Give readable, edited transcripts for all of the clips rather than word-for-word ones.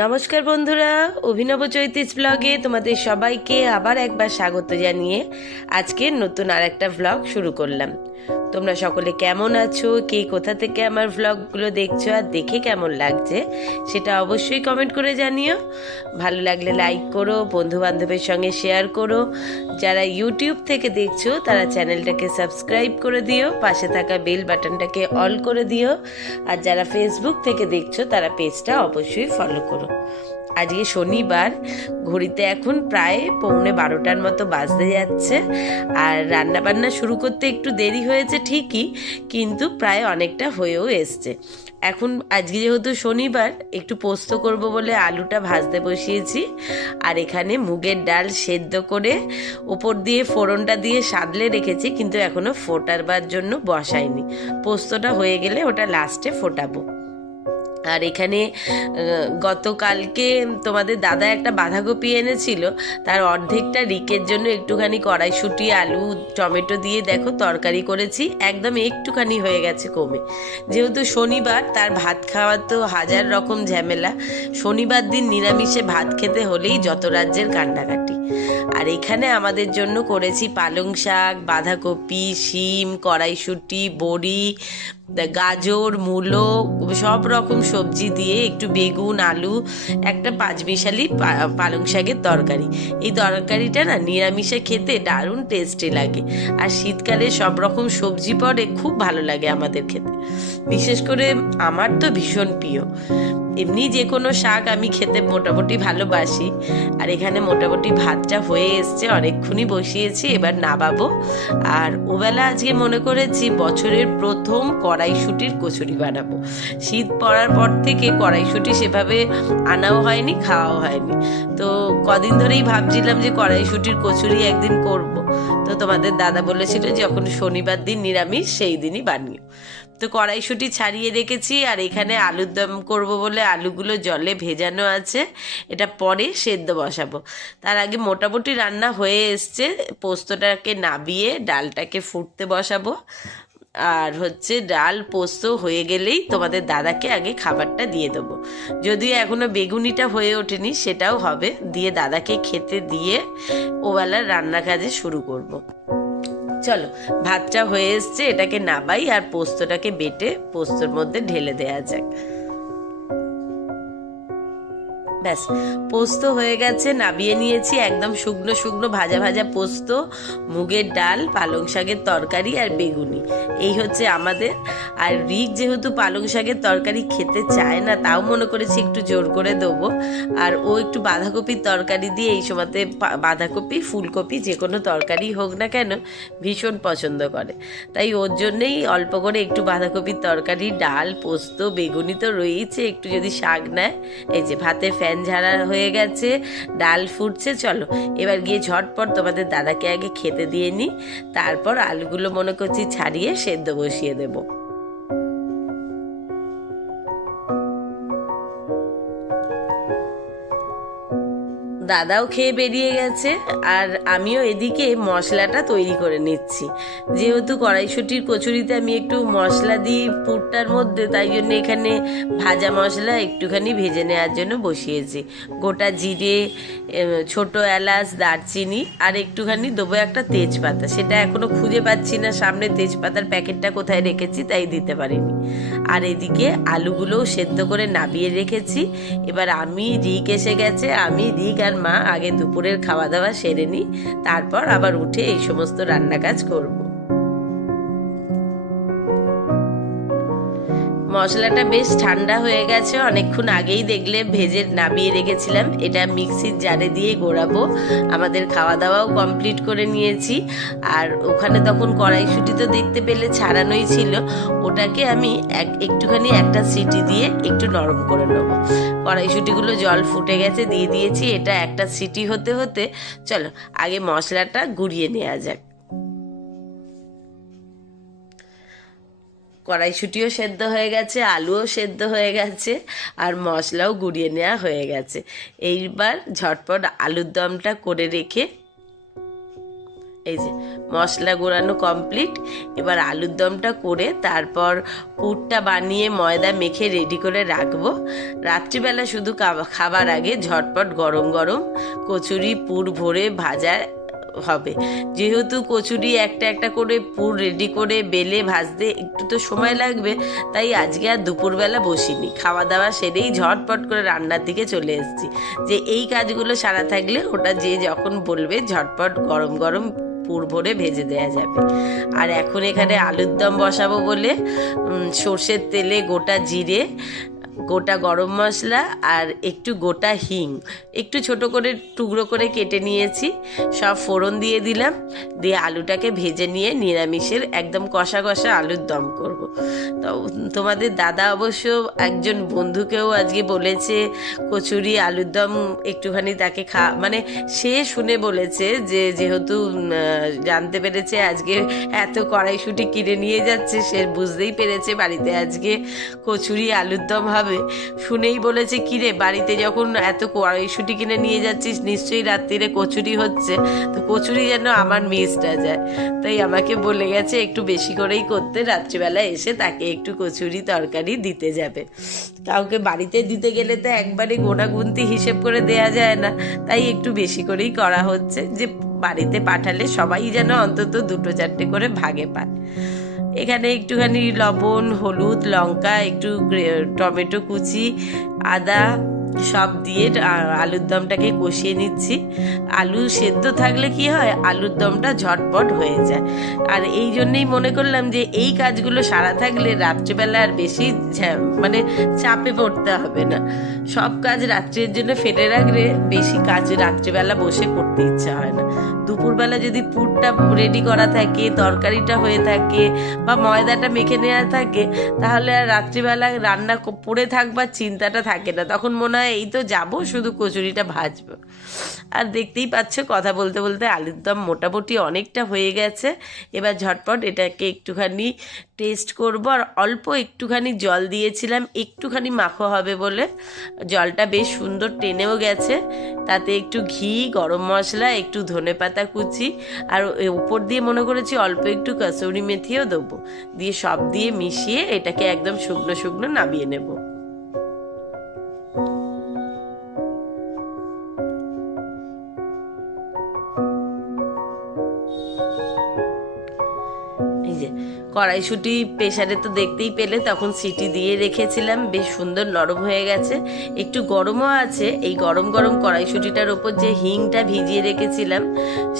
নমস্কার বন্ধুরা, অভিনব চৈতিস ব্লগে তোমাদের সবাইকে আবার একবার স্বাগত জানিয়ে আজকের নতুন আর একটা ব্লগ শুরু করলাম। তোমরা সকলে কেমন আছো, কে কোথা থেকে আমার ব্লগগুলো দেখছো আর দেখে কেমন লাগছে সেটা অবশ্যই কমেন্ট করে জানিও। ভালো লাগলে লাইক করো, বন্ধু বান্ধবের সঙ্গে শেয়ার করো। যারা ইউটিউব থেকে দেখছো তারা চ্যানেলটাকে সাবস্ক্রাইব করে দিও, পাশে থাকা বেল বাটনটাকে অল করে দিও। আর যারা ফেসবুক থেকে দেখছো তারা পেজটা অবশ্যই ফলো করো। আজকে শনিবার, ঘড়িতে এখন প্রায় 11:45 মতো বাজতে যাচ্ছে। আর রান্না বান্না শুরু করতে একটু দেরি হয়েছে ঠিকই, কিন্তু প্রায় অনেকটা হয়েও এসছে। এখন আজকে যেহেতু শনিবার, একটু পোস্ত করব বলে আলুটা ভাজতে বসিয়েছি। আর এখানে মুগের ডাল সেদ্ধ করে ওপর দিয়ে ফোড়নটা দিয়ে সাদলে রেখেছি, কিন্তু এখনো ফোটাবার জন্য বসাইনি। পোস্তটা হয়ে গেলে ওটা লাস্টে ফোটাবো। আর এখানে গতকালকে তোমাদের দাদা একটা বাঁধাকপি এনেছিল, তার অর্ধেকটা রিকের জন্য একটুখানি কড়াইশুঁটি, আলু, টমেটো দিয়ে দেখো তরকারি করেছি। একদম একটুখানি হয়ে গেছে কমে। যেহেতু শনিবার, তার ভাত খাওয়া তো হাজার রকম ঝামেলা। শনিবার দিন নিরামিষে ভাত খেতে হলেই যত রাজ্যের কান্নাকাটি। আর এখানে আমাদের জন্য করেছি পালং শাক, বাঁধাকপি, শিম, কড়াইশুঁটি, বড়ি, গাজর, মূলো, সব রকম সবজি দিয়ে একটু বেগুন, আলু, একটা পাঁচমিশালি পালং শাকের তরকারি। এই তরকারিটা না নিরামিষে খেতে দারুণ টেস্টি লাগে। আর শীতকালে সব রকম সবজি পড়ে, খুব ভালো লাগে আমাদের খেতে। বিশেষ করে আমার তো ভীষণ প্রিয়। এমনি যে কোনো শাক আমি খেতে মোটামুটি ভালোবাসি। আর এখানে মোটামুটি ভাতটা হয়ে এসছে, অনেকক্ষণই বসিয়েছি, এবার নামাবো। আর ওবেলা আজকে মনে করেছি বছরের প্রথম কড়াইশুঁটির কচুরি বানাবো। শীত পড়ার পর থেকে কড়াইশুঁটি সেভাবে আনাও হয়নি, খাওয়াও হয়নি। তো কদিন ধরেই ভাবছিলাম যে কড়াইশুঁটির কচুরি একদিন করব। তো তোমাদের দাদা বলেছিল যখন শনিবার দিন নিরামিষ সেই দিনই বানিও। তো কড়াইশুঁটি ছাড়িয়ে রেখেছি। আর এখানে আলুর দম করব বলে আলুগুলো জলে ভেজানো আছে, এটা পরে সেদ্ধ বসাবো। তার আগে মোটামুটি রান্না হয়ে এসছে। পোস্তটাকে নাবিয়ে ডালটাকে ফুটতে বসাবো। আর ডাল পোস্ত হয়ে গেলেই তোমাদের দাদাকে আগে খাবারটা দিয়ে দেবো। যদিও এখনো বেগুনিটা হয়ে ওঠেনি, সেটাও হবে, দিয়ে দাদাকে খেতে দিয়ে ওবেলার রান্না কাজে শুরু করব। চলো, ভাতটা হয়ে এসছে, এটাকে নাবাই আর পোস্তটাকে বেটে পোস্তর মধ্যে ঢেলে দেয়া যাক। ব্যাস, পোস্ত হয়ে গেছে, নাবিয়ে নিয়েছি। একদম শুকনো শুকনো ভাজা ভাজা পোস্ত, মুগের ডাল, পালং শাকের তরকারি আর বেগুনি, এই হচ্ছে আমাদের। আর রিক যেহেতু পালং শাকের তরকারি খেতে চায় না, তাও মনে করেছি একটু জোর করে দেবো। আর ও একটু বাঁধাকপির তরকারি দিয়ে, এই সময়তে বাঁধাকপি, ফুলকপি যে কোনো তরকারি হোক না কেন ভীষণ পছন্দ করে। তাই ওর জন্যেই অল্প করে একটু বাঁধাকপির তরকারি, ডাল, পোস্ত, বেগুনি তো রয়েইছে, একটু যদি শাক নেয়। এই যে ভাতের ফ্যান ঝাড়া হয়ে গেছে, ডাল ফুটছে। চলো এবার গিয়ে ঝটপট তোমাদের দাদাকে আগে খেতে দিয়ে নিই, তারপর আলুগুলো মনে করছি ছাড়িয়ে সেদ্ধ বসিয়ে দেবো। দাদাও খেয়ে বেরিয়ে গেছে, আর আমিও এদিকে মশলাটা তৈরি করে নিচ্ছি। যেহেতু কড়াইশুঁটির কচুরিতে আমি একটু মশলা দিই পুরটার মধ্যে, তাই জন্য এখানে ভাজা মশলা একটুখানি ভেজে নেওয়ার জন্য বসিয়েছি। গোটা জিরে, ছোট এলাচ, দারচিনি, আর একটুখানি দেবো একটা তেজপাতা। সেটা এখনো খুঁজে পাচ্ছি না, সামনে তেজপাতার প্যাকেটটা কোথায় রেখেছি তাই দিতে পারিনি। আর এদিকে আলুগুলোও সেদ্ধ করে নাবিয়ে রেখেছি। এবার রিক এসে গেছে, রিক আর মা আগে দুপুরের খাওয়া দাওয়া সেরে নিই, তারপর আবার উঠে এই সমস্ত রান্না কাজ করব। মশলাটা বেশ ঠান্ডা হয়ে গেছে, অনেকক্ষণ আগেই দেখলে ভেজে নামিয়ে রেখেছিলাম। এটা মিক্সির জারে দিয়ে গোড়াবো। আমাদের খাওয়া দাওয়াও কমপ্লিট করে নিয়েছি। আর ওখানে তখন কড়াইশুঁটি তো দেখতে পেলে ছাড়ানোই ছিল, ওটাকে আমি একটুখানি একটা সিটি দিয়ে একটু নরম করে নেবো। কড়াইশুঁটিগুলো জল ফুটে গেছে, দিয়ে দিয়েছি। এটা একটা সিটি হতে হতে চলো আগে মশলাটা গুঁড়িয়ে নেওয়া যাক। কড়াইশুঁটিও সেদ্ধ হয়ে গেছে, আলুও সেদ্ধ হয়ে গেছে, আর মশলাও গুঁড়িয়ে নেওয়া হয়ে গেছে। এইবার ঝটপট আলুর দমটা করে রেখে এই যে মশলা গোড়ানো কমপ্লিট। এবার আলুর দমটা করে তারপর পুরটা বানিয়ে ময়দা মেখে রেডি করে রাখবো। রাত্রিবেলা শুধু খাবার আগে ঝটপট গরম গরম কচুরি পুর ভরে ভাজা হবে। যেহেতু কচুরি একটা একটা করে পুর রেডি করে বেলে ভাজতে একটু তো সময় লাগবে, তাই আজকে আর দুপুরবেলা বসিনি, খাওয়া দাওয়া সেরেই ঝটপট করে রান্নার দিকে চলে এসেছি। যে এই কাজগুলো সারা থাকলে ওটা যে যখন বলবে ঝটপট গরম গরম পুর ভরে ভেজে দেওয়া যাবে। আর এখন এখানে আলুর দম বসাবো বলে সর্ষের তেলে গোটা জিরে, গোটা গরম মশলা আর একটু গোটা হিং একটু ছোট করে টুকরো করে কেটে নিয়েছি, সব ফোড়ন দিয়ে দিলাম। দিয়ে আলুটাকে ভেজে নিয়ে নিরামিষের একদম কষা কষা আলুর দম করব। তো তোমাদের দাদা অবশ্য একজন বন্ধুকেও আজকে বলেছে কচুরি আলুর দম একটুখানি তাকে মানে সে শুনে বলেছে যে যেহেতু জানতে পেরেছে আজকে এত কড়াইশুঁটি কিনে নিয়ে যাচ্ছে, সে বুঝতেই পেরেছে বাড়িতে আজকে কচুরি আলুর দম হবে। শুনেই বলেছে কিরে বাড়িতে যখন এত কড়াইশুঁটি কিনে নিয়ে যাচ্ছিস নিশ্চয়ই রাত্রিরে কচুরি হচ্ছে, তো কচুরি যেন আমার মিসটা যায়। তাই আমাকে বলে গেছে একটু বেশি করেই করতে, রাত্রিবেলা এসে তাকে একটু কচুরি তরকারি দিতে যাবে। কাউকে বাড়িতে দিতে গেলে তো একবারে গোনাগুনতি হিসেব করে দেয়া যায় না, তাই একটু বেশি করেই করা হচ্ছে, যে বাড়িতে পাঠালে সবাই যেন অন্তত 2-4টে করে ভাগে পায়। এখানে একটুখানি লবণ, হলুদ, লঙ্কা, একটু টমেটো কুচি, আদা সব দিয়ে আলুর দমটাকে কষিয়ে নিচ্ছি। আলু সেদ্ধ থাকলে কি হয়, আলুর দমটা ঝটপট হয়ে যায়। আর এই জন্যেই মনে করলাম যে এই কাজগুলো সারা থাকলে রাত্রিবেলা আর বেশি মানে চাপে পড়তে হবে না। সব কাজ রাত্রের জন্য ফেলে রাখলে বেশি কাজ রাত্রিবেলা বসে করতে ইচ্ছা হয় না। দুপুরবেলা যদি পুরটা রেডি করা থাকে, তরকারিটা হয়ে থাকে বা ময়দাটা মেখে নেওয়া থাকে, তাহলে আর রাত্রিবেলা রান্না পড়ে থাকবার চিন্তাটা থাকে না। তখন মনে হয় এই তো যাবো, শুধু কচুরিটা ভাজবো। আর দেখতেই পাচ্ছ কথা বলতে বলতে আলুর দম মোটামুটি অনেকটা হয়ে গেছে। এবার ঝটপট এটাকে একটুখানি টেস্ট করবো। আর অল্প একটুখানি জল দিয়েছিলাম, একটুখানি মাখো হবে বলে, জলটা বেশ সুন্দর টেনেও গেছে। তাতে একটু ঘি, গরম মশলা, একটু ধনেপাতা কুচি আর উপর দিয়ে মনে করেছি অল্প একটু কসুরি মেথিও দেবো, দিয়ে সব দিয়ে মিশিয়ে এটাকে একদম শুকনো শুকনো নামিয়ে নেব। কড়াইশুঁটি প্রেসারে তো দেখতেই পেলে, তখন সিটি দিয়ে রেখেছিলাম, বেশ সুন্দর নরম হয়ে গেছে, একটু গরমও আছে। এই গরম গরম কড়াইশুঁটিটার ওপর যে হিংটা ভিজিয়ে রেখেছিলাম,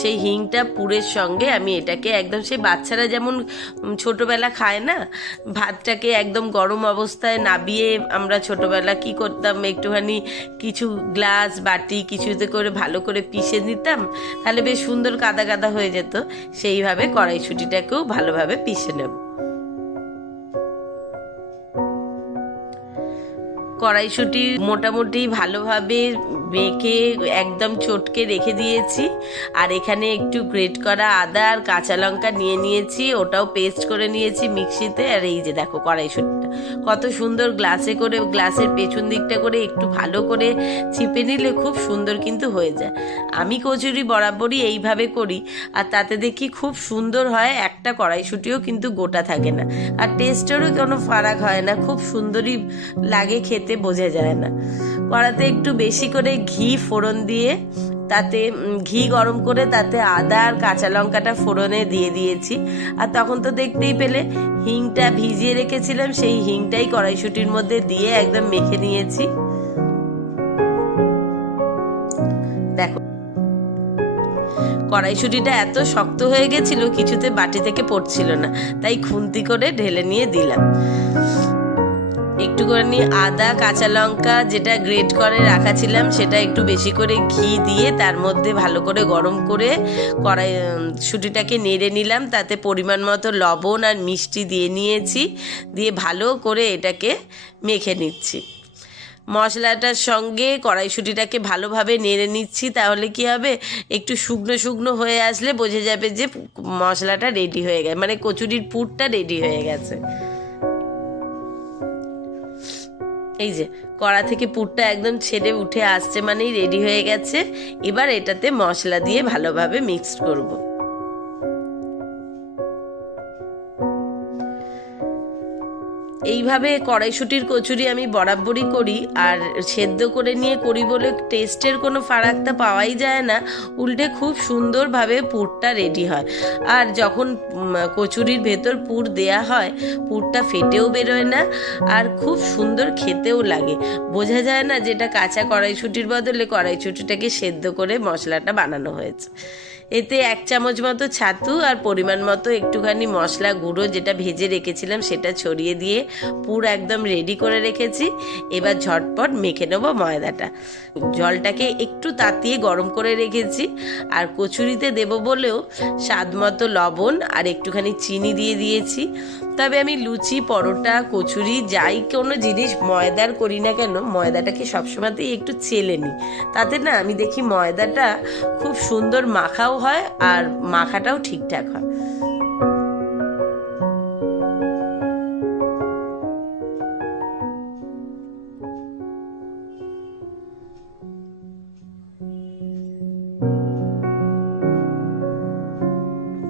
সেই হিংটা পুরের সঙ্গে আমি এটাকে একদম, সেই বাচ্চারা যেমন ছোটোবেলা খায় না, ভাতটাকে একদম গরম অবস্থায় নাবিয়ে আমরা ছোটোবেলা কি করতাম, একটুখানি কিছু গ্লাস বাটি কিছুতে করে ভালো করে পিষে নিতাম, তাহলে বেশ সুন্দর কাদা কাদা হয়ে যেত। সেইভাবে কড়াইশুঁটিটাকেও ভালোভাবে পিষে নেব। কড়াইশুঁটি মোটামুটি ভালোভাবে মেখে একদম চটকে রেখে দিয়েছি। আর এখানে একটু গ্রেট করা আদা আর কাঁচা লঙ্কা নিয়ে নিয়েছি, ওটাও পেস্ট করে নিয়েছি মিক্সিতে। আর এই যে দেখো কড়াইশুঁটিটা কত সুন্দর গ্লাসে করে, গ্লাসের পেছন দিকটা করে একটু ভালো করে চিপে নিলে খুব সুন্দর কিন্তু হয়ে যায়। আমি কচুরি বরাবরই এইভাবে করি, আর তাতে দেখি খুব সুন্দর হয়, একটা কড়াইশুঁটিও কিন্তু গোটা থাকে না, আর টেস্টেরও কোনো ফারাক হয় না, খুব সুন্দরই লাগে খেতে, বোঝা যায় না। কড়াতে একটু বেশি করে ঘি ফোড়ন দিয়ে, তাতে ঘি গরম করে তাতে আদা আর কাঁচা লঙ্কাটা ফোড়নে দিয়ে দিয়েছি। আর তখন তো দেখতেই পেলে হিংটা ভিজিয়ে রেখেছিলাম, সেই হিংটাই কড়াইশুঁটির মধ্যে দিয়ে একদম মেখে নিয়েছি। দেখো কড়াইশুঁটিটা এত শক্ত হয়ে গেছিল, কিছুতে বাটি থেকে পড়ছিল না, তাই খুন্তি করে ঢেলে নিয়ে দিলাম। একটু করে নিয়ে আদা কাঁচা লঙ্কা যেটা গ্রেট করে রাখা ছিলাম, সেটা একটু বেশি করে ঘি দিয়ে তার মধ্যে ভালো করে গরম করে কড়াইশুঁটিটাকে নেড়ে নিলাম। তাতে পরিমাণ মতো লবণ আর মিষ্টি দিয়ে নিয়েছি, দিয়ে ভালো করে এটাকে মেখে নিচ্ছি। মশলাটার সঙ্গে কড়াইশুঁটিটাকে ভালোভাবে নেড়ে নিচ্ছি, তাহলে কি হবে, একটু শুকনো শুকনো হয়ে আসলে বোঝা যাবে যে মশলাটা রেডি হয়ে গেছে, মানে কচুরির পুরটা রেডি হয়ে গেছে। এই যে কড়া থেকে পুরটা একদম ছেড়ে উঠে আসছে, মানেই রেডি হয়ে গেছে। এবার এটাতে মশলা দিয়ে ভালোভাবে মিক্সড করব। এইভাবে কড়াইশুঁটির কচুরি আমি বরাবরই করি, আর সেদ্ধ করে নিয়ে করি বলে টেস্টের কোনো ফারাকটা পাওয়াই যায় না, উল্টে খুব সুন্দরভাবে পুরটা রেডি হয়। আর যখন কচুরির ভেতর পুর দেয়া হয়, পুরটা ফেটেও বেরোয় না, আর খুব সুন্দর খেতেও লাগে। বোঝা যায় না যেটা কাঁচা কড়াইশুঁটির বদলে কড়াইশুঁটিটাকে সেদ্ধ করে মশলাটা বানানো হয়েছে। এতে 1 চামচ মতো ছাতু আর পরিমাণ মতো একটুখানি মশলা গুঁড়ো যেটা ভেজে রেখেছিলাম সেটা ছড়িয়ে দিয়ে পুর একদম রেডি করে রেখেছি। এবার ঝটপট মেখে নেবো ময়দাটা। জলটাকে একটু তাতিয়ে গরম করে রেখেছি, আর কচুরিতে দেব বলেও স্বাদ মতো লবণ আর একটুখানি চিনি দিয়ে দিয়েছি। তবে আমি লুচি, পরোটা, কচুরি যাই কোনো জিনিস ময়দার করি না কেন, ময়দাটাকে সবসময়তেই একটু চেলে নিই। তাতে না আমি দেখি ময়দাটা খুব সুন্দর মাখাও হয় আর মাখাটাও ঠিকঠাক হয়।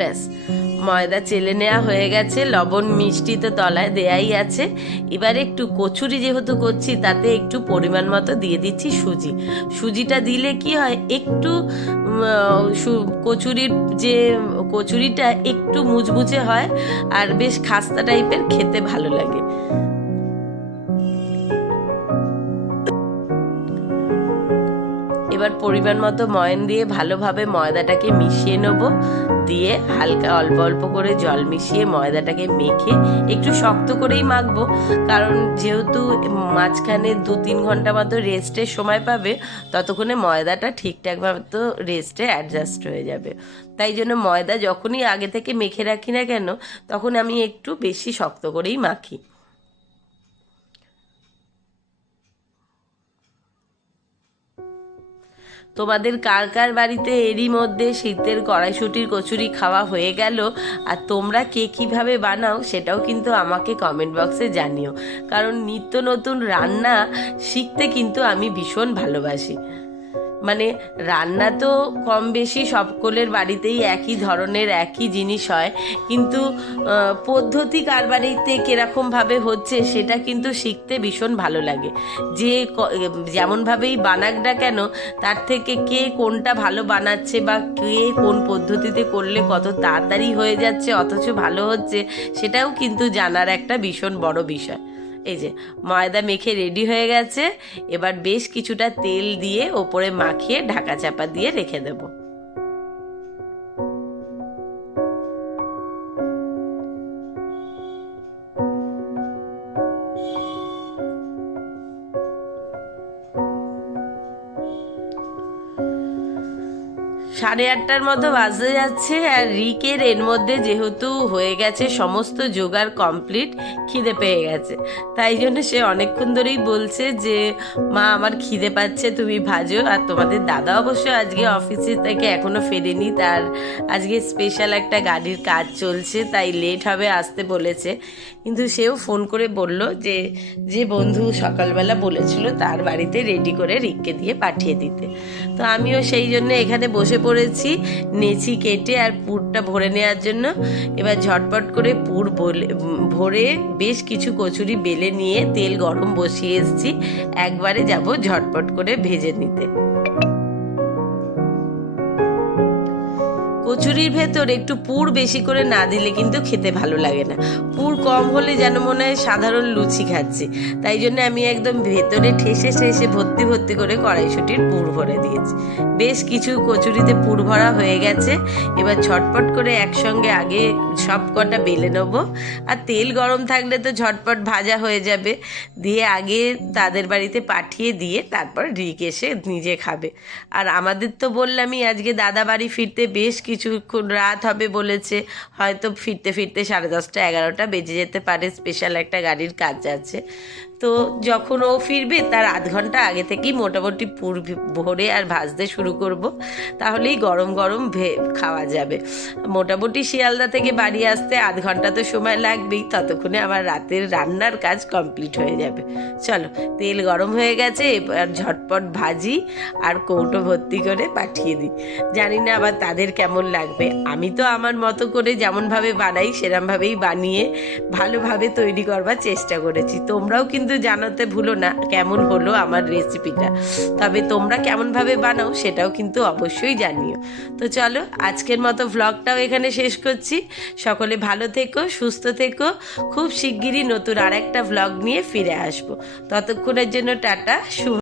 ব্যাস, ময়দা চেলে নেওয়া হয়ে গেছে, লবণ মিষ্টি তো তলায় দেয়াই আছে। এবার একটু কচুরি যেহেতু করছি তাতে একটু পরিমাণ মতো দিয়ে দিচ্ছি সুজি। সুজিটা দিলে কি হয়, একটু কচুরির যে কচুরিটা একটু মুচমুচে হয় আর বেশ খাস্তা টাইপের, খেতে ভালো লাগে। এবার পরিমাণ মতো ময়ন দিয়ে ভালোভাবে ময়দাটাকে মিশিয়ে নেব। দিয়ে হালকা অল্প অল্প করে জল মিশিয়ে ময়দাটাকে মেখে একটু শক্ত করেই মাখবো, কারণ যেহেতু মাঝখানে 2-3 ঘন্টা মতো রেস্টের সময় পাবে, ততক্ষণে ময়দাটা ঠিকঠাকভাবে তো রেস্টে অ্যাডজাস্ট হয়ে যাবে। তাই জন্য ময়দা যখনই আগে থেকে মেখে রাখি না কেন, তখন আমি একটু বেশি শক্ত করেই মাখি। তোমাদের কার কার বাড়িতে এরই মধ্যে শীতের কড়াইশুঁটির কচুরি খাওয়া হয়ে গেল, আর তোমরা কে কীভাবে বানাও সেটাও কিন্তু আমাকে কমেন্ট বক্সে জানিও, কারণ নিত্য নতুন রান্না শিখতে কিন্তু আমি ভীষণ ভালোবাসি। মানে রান্না তো কম বেশি সকলের বাড়িতেই একই ধরনের একই জিনিস হয়, কিন্তু পদ্ধতি কার বাড়িতে কীরকমভাবে হচ্ছে সেটা কিন্তু শিখতে ভীষণ ভালো লাগে। যে যেমনভাবেই বানাক না কেন, তার থেকে কে কোনটা ভালো বানাচ্ছে বা কে কোন পদ্ধতিতে করলে কত তাড়াতাড়ি হয়ে যাচ্ছে অথচ ভালো হচ্ছে, সেটাও কিন্তু জানার একটা ভীষণ বড় বিষয়। এই যে ময়দা মেখে রেডি হয়ে গেছে, এবার বেশ কিছুটা তেল দিয়ে ওপরে মাখিয়ে ঢাকা চাপা দিয়ে রেখে দেবো। সাড়ে 8টার মতো বাজতে যাচ্ছে, আর রিকের এর মধ্যে যেহেতু হয়ে গেছে সমস্ত জোগাড় কমপ্লিট, খিদে পেয়ে গেছে। তাই জন্য সে অনেকক্ষণ ধরেই বলছে যে মা আমার খিদে পাচ্ছে, তুমি ভাজো। আর তোমাদের দাদা অবশ্য আজকে অফিসে থেকে এখনো ফেরেনি, তার আজকে স্পেশাল একটা গাড়ির কাজ চলছে, তাই লেট হবে, আসতে বলেছে। কিন্তু সেও ফোন করে বলল যে যে বন্ধু সকালবেলা বলেছিল তার বাড়িতে রেডি করে রিককে দিয়ে পাঠিয়ে দিতে। তো আমিও সেই জন্য এখানে বসে পড়েছি নেচি কেটে আর পুরটা ভরে নেওয়ার জন্য। এবার ঝটপট করে পুর ভরে বেশ কিছু কচুরি বেলে নিয়ে তেল গরম বসিয়ে এসেছি, একবারে যাব ঝটপট করে ভেজে নিতে। কচুরির ভেতর একটু পুর বেশি করে না দিলে কিন্তু খেতে ভালো লাগে না, পুর কম হলে যেন মনে হয় সাধারণ লুচি খাচ্ছি। তাই জন্য আমি একদম ভেতরে ঠেসে ঠেসে ভর্তি ভর্তি করে কড়াইশুঁটির পুর ভরে দিয়েছি। বেশ কিছু কচুরিতে পুর ভরা হয়ে গেছে, এবার ঝটপট করে একসঙ্গে আগে সব কটা বেলে নেবো। আর তেল গরম থাকলে তো ঝটপট ভাজা হয়ে যাবে, দিয়ে আগে তাদের বাড়িতে পাঠিয়ে দিয়ে তারপর রিক এসে নিজে খাবে। আর আমাদের তো বললামই আজকে দাদা বাড়ি ফিরতে বেশ কিছুক্ষণ রাত হবে বলেছে, হয়তো ফিরতে ফিরতে 10:30-11টা বেজে যেতে পারে, স্পেশাল একটা গাড়ির কাজ আছে। তো যখন ও ফিরবে তার আধ ঘন্টা আগে থেকেই মোটামুটি ভরে আর ভাজতে শুরু করব, তাহলেই গরম গরম খাওয়া যাবে। মোটামুটি শিয়ালদা থেকে বাড়ি আসতে আধ ঘন্টা তো সময় লাগবেই, ততক্ষণে আমার রাতের রান্নার কাজ কমপ্লিট হয়ে যাবে। চলো, তেল গরম হয়ে গেছে, এবার ঝটপট ভাজি আর কৌটো ভর্তি করে পাঠিয়ে দিই। জানি না আবার তাদের কেমন লাগবে। আমি তো আমার মতো করে যেমনভাবে বানাই সেরমভাবেই বানিয়ে ভালোভাবে তৈরি করবার চেষ্টা করেছি। তোমরাও কিন্তু জানাতে ভুলো না কেমন হলো আমার রেসিপিটা। তবে তোমরা কেমনভাবে বানাও সেটাও কিন্তু অবশ্যই জানিও। তো চলো, আজকের মতো ভ্লগটাও এখানে শেষ করছি। সকলে ভালো থেকো, সুস্থ থেকো। খুব শিগগিরই নতুন আর একটা ভ্লগ নিয়ে ফিরে আসবো। ততক্ষণের জন্য টাটা, শুভ